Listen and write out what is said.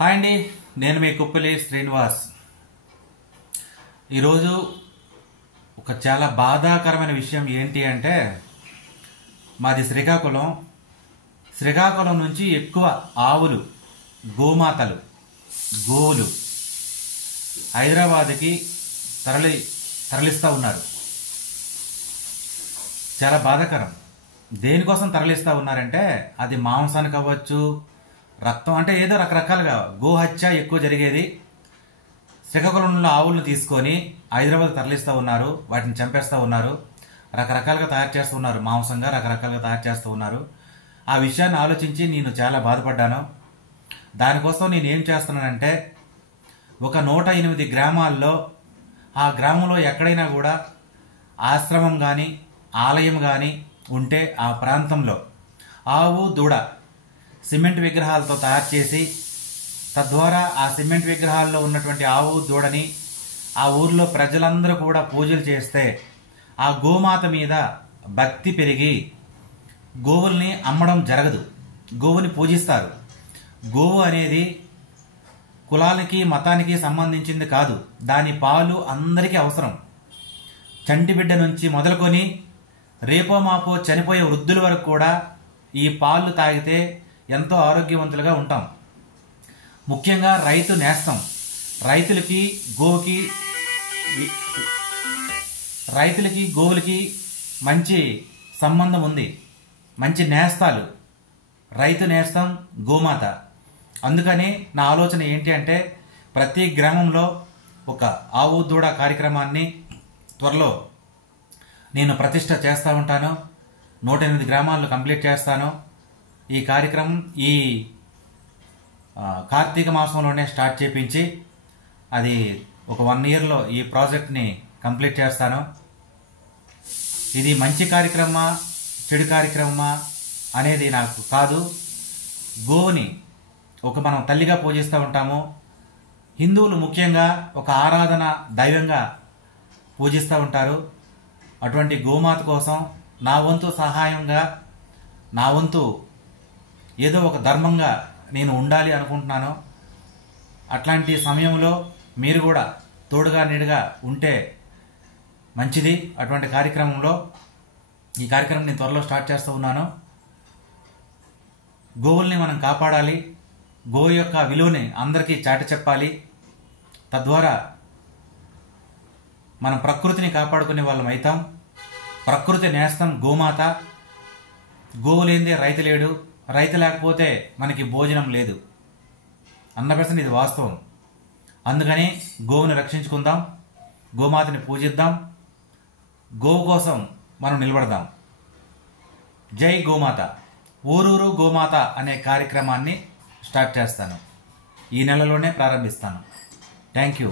Hi అండి, నేను మీ కుప్పలి శ్రీనివాస్. ఈరోజు ఒక చాలా బాధాకరమైన విషయం ఏంటి అంటే, మాది శ్రీకాకుళం నుంచి ఎక్కువ ఆవులు, గోమాతలు, గోవులు హైదరాబాద్కి తరలిస్తూ ఉన్నారు. చాలా బాధాకరం. దేనికోసం తరలిస్తూ ఉన్నారంటే, అది మాంసానికి అవ్వచ్చు, రక్తం అంటే ఏదో రకరకాలుగా గోహత్య ఎక్కువ జరిగేది. శ్రీకాకుళంలో ఆవులను తీసుకొని హైదరాబాద్ తరలిస్తూ ఉన్నారు, వాటిని చంపేస్తూ ఉన్నారు, రకరకాలుగా తయారు చేస్తూ ఉన్నారు, మాంసంగా రకరకాలుగా తయారు చేస్తూ ఉన్నారు. ఆ విషయాన్ని ఆలోచించి నేను చాలా బాధపడ్డాను. దానికోసం నేను ఏం చేస్తున్నానంటే, ఒక 108 గ్రామాల్లో, ఆ గ్రామంలో ఎక్కడైనా కూడా ఆశ్రమం కానీ ఆలయం కానీ ఉంటే ఆ ప్రాంతంలో ఆవు దూడ సిమెంట్ విగ్రహాలతో తయారు చేసి, తద్వారా ఆ సిమెంట్ విగ్రహాల్లో ఉన్నటువంటి ఆవు దూడని ఆ ఊర్లో ప్రజలందరూ కూడా పూజలు చేస్తే ఆ గోమాత మీద భక్తి పెరిగి గోవుల్ని అమ్మడం జరగదు. గోవుని పూజిస్తారు. గోవు అనేది కులాలకి మతానికి సంబంధించింది కాదు. దాని పాలు అందరికీ అవసరం. చంటి బిడ్డ నుంచి మొదలుకొని రేపో మాపో చనిపోయే వృద్ధుల వరకు కూడా ఈ పాలు తాగితే ఎంతో ఆరోగ్యవంతులుగా ఉంటాం. ముఖ్యంగా రైతు నేస్తం. రైతులకి గోవులకి మంచి సంబంధం ఉంది, మంచి నేస్తాలు. రైతు నేస్తం గోమాత. అందుకని నా ఆలోచన ఏంటి అంటే, ప్రతి గ్రామంలో ఒక ఆవు దూడ కార్యక్రమాన్ని త్వరలో నేను ప్రతిష్ట చేస్తూ ఉంటాను. 108 గ్రామాల్లో కంప్లీట్ చేస్తాను. ఈ కార్యక్రమం ఈ కార్తీక మాసంలోనే స్టార్ట్ చేపించి అది ఒక 1 ఇయర్లో ఈ ప్రాజెక్ట్ని కంప్లీట్ చేస్తాను. ఇది మంచి కార్యక్రమమా చెడు కార్యక్రమమా అనేది నాకు కాదు. గోవుని మనం తల్లిగా పూజిస్తూ ఉంటాము. హిందువులు ముఖ్యంగా ఒక ఆరాధన దైవంగా పూజిస్తూ ఉంటారు. అటువంటి గోమాత కోసం నా వంతు సహాయంగా, నా వంతు ఏదో ఒక ధర్మంగా నేను ఉండాలి అనుకుంటున్నాను. అట్లాంటి సమయంలో మీరు కూడా తోడుగా నీడుగా ఉంటే మంచిది. అటువంటి కార్యక్రమంలో ఈ కార్యక్రమం నేను త్వరలో స్టార్ట్ చేస్తూ ఉన్నాను. గోవుల్ని మనం కాపాడాలి. గోవు యొక్క విలువని అందరికీ చాటి చెప్పాలి. తద్వారా మనం ప్రకృతిని కాపాడుకునే వాళ్ళం అవుతాం. ప్రకృతి నేస్తం గోమాత. గోవు లేనిదే రైతు లేడు, రైతు లేకపోతే మనకి భోజనం లేదు. 100% ఇది వాస్తవం. అందుకని గోవుని రక్షించుకుందాం, గోమాతని పూజిద్దాం, గోవు కోసం మనం నిలబడదాం. జై గోమాత. ఊరూరు గోమాత అనే కార్యక్రమాన్ని స్టార్ట్ చేస్తాను. ఈ నెలలోనే ప్రారంభిస్తాను. Thank you.